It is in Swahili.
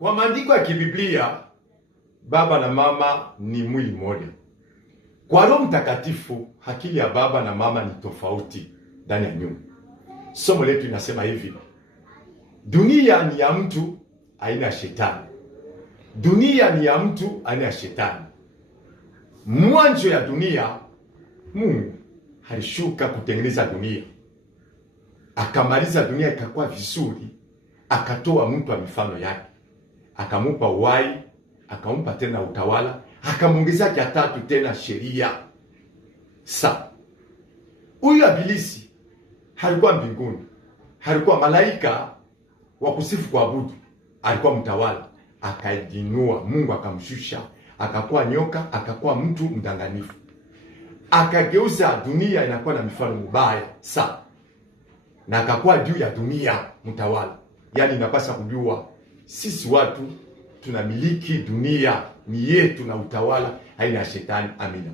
Kwa maandiko ya kibiblia, baba na mama ni mwili mmoja. Kwa Roho Mtakatifu, akili ya baba na mama ni tofauti ndani ya nyumba. Somo letu linasema hivi: dunia ni ya mtu, aina ya shetani. Dunia ni ya mtu, aina ya shetani. Mwanzo ya dunia, Mungu alishuka kutengeneza dunia, akamaliza dunia ikakuwa vizuri, akatoa mtu wa mifano yake, akamupa uhai, akampa tena utawala, akamwongezea cha tatu tena sheria. Huyu Ibilisi halikuwa mbinguni, halikuwa malaika wa kusifu kuabudu, alikuwa mtawala. Akajinua, Mungu akamshusha, akakuwa nyoka, akakuwa mtu mdanganyifu, akageuza dunia inakuwa na mifano mbaya na akakuwa juu ya dunia mtawala. Yaani inapaswa kujua sisi watu tunamiliki dunia, ni yetu na utawala haina shetani. Amina.